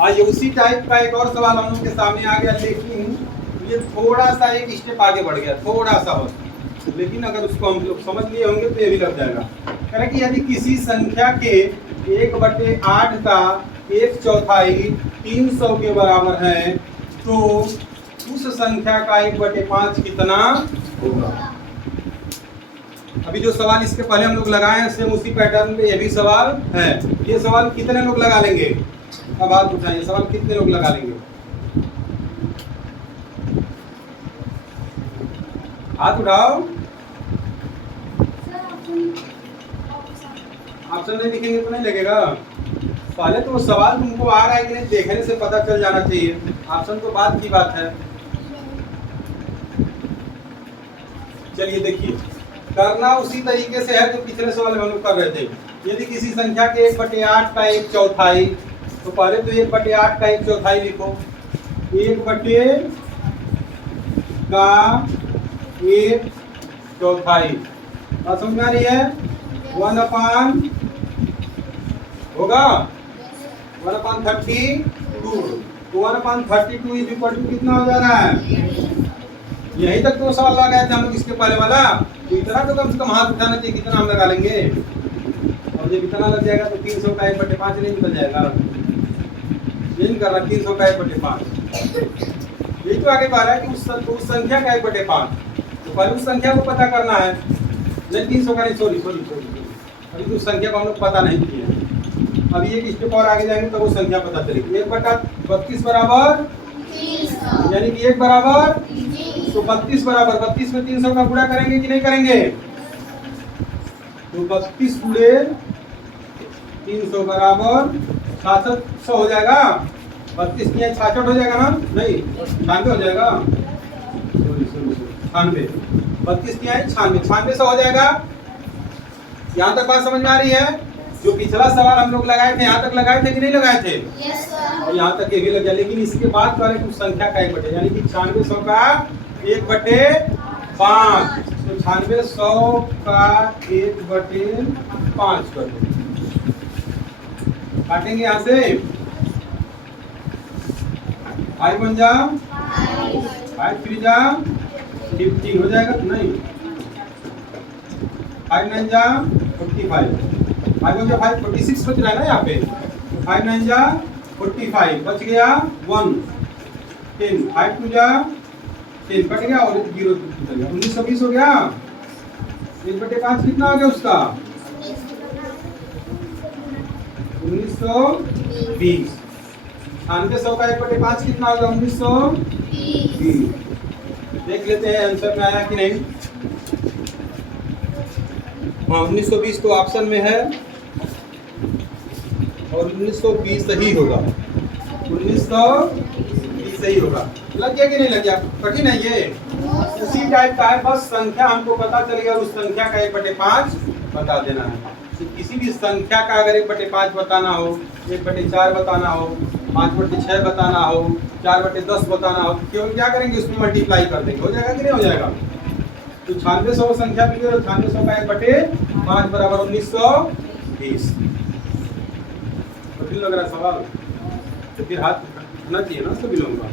आज उसी टाइप का एक और सवाल हम लोग के सामने आ गया, लेकिन ये थोड़ा सा एक स्टेप आगे बढ़ गया, थोड़ा सा बस। लेकिन अगर उसको हम लोग समझ लिए होंगे तो ये भी लग जाएगा। कह रहा है कि यदि किसी संख्या के 1/8 का 1/4 300 के बराबर है तो उस संख्या का 1/5 कितना होगा। अभी जो सवाल इसके पहले हम लोग लगाए हैं सेम उसी पैटर्न पे ये भी सवाल है। ये सवाल कितने लोग लगा लेंगे? अब हाथ उठाइए, सवाल कितने लोग लगा लेंगे? हाथ उठाओ। ऑप्शन नहीं दिखेंगे तो नहीं लगेगा। पहले तो वो सवाल तुमको आ रहा है कि नहीं देखने से पता चल जाना चाहिए, ऑप्शन तो बाद की बात है। चलिए देखिए, करना उसी तरीके से है जो पिछले सवाल में हम लोग कर रहे थे। यदि किसी संख्या के 1/8 का 1/4 तो पहले तो 1/8 का 1/4 लिखो। 1/8 का 1/4 बात समझ में आ रही है? 1/, होगा 1/32। तो 1/32 इज इक्वल टू कितना हो जा रहा है? यही तक तो सवाल लगा थे हम लोग इसके पहले वाला, तो इतना तो कम से कम हाथ उठाना चाहिए, कितना हम लगा लेंगे। और जब इतना लग जाएगा तो 300 का 1/5 नहीं निकल जाएगा। ये नहीं करना 300 का 1/5। यही तो आगे बढ़ रहा है कि उस संख्या का 1/5, तो पहले उस संख्या को पता करना है। नहीं 300 का नहीं, सॉरी अभी उस संख्या को हम लोग पता नहीं किया। अभी एक स्टेप और आगे जाएंगे तो वो संख्या पता चलेगी। 1/32 बराबर, यानी कि 1 बराबर तो 32 बराबर 32 में 300 का गुणा करेंगे कि नहीं करेंगे? तो 32 गुणे 300 बराबर 6600 हो जाएगा। 32 की 66 हो जाएगा ना? नहीं 96 हो जाएगा। सॉरी 96, 32 की 96 हो जाएगा। यहाँ तक बात समझ में आ रही है? जो पिछला सवाल हम लोग लगाए थे यहाँ तक लगाए थे कि नहीं लगाए थे? और यहाँ तक ये भी लग जाए, लेकिन इसके बाद करें कुछ संख्या का 1/, यानी कि 9600 का 1/5, तो 9600 का 1/5 कर दो। काटेंगे यहाँ से 5 बन जा 5 3 जा 15 हो जाएगा। नहीं 5 9 जा 45, 5 1 जा 5 46 बच रहा है ना यहाँ पे। 5 9 जा 45 बच गया 1 10, 5 2 जा 10 कट गया और 0 निकल गया। 1920 हो गया। 1/5 कितना हो गया उसका? 1920। 9600 का 1/5 कितना होगा? 1920। देख लेते हैं आंसर में आया कि नहीं। हाँ 1920 तो ऑप्शन में है और 1920 सही होगा। 1920 सही होगा। लग गया कि नहीं लग गया? कठिन है ये, उसी टाइप का है, बस संख्या हमको पता चलेगा और उस संख्या का 1/5 बता देना है। तो किसी भी संख्या का अगर 1/5 बताना हो, 1/4 बताना हो, 5/6 बताना हो, 4/10 बताना हो, केवल क्या करेंगे उसमें मल्टीप्लाई कर देंगे, हो जाएगा कि नहीं हो जाएगा। तो 9600 संख्या भी और 9600 का 1/5 बराबर 1920। कठिन लग रहा है सवाल, तो फिर हाथ उठना चाहिए ना सभी लोगों का।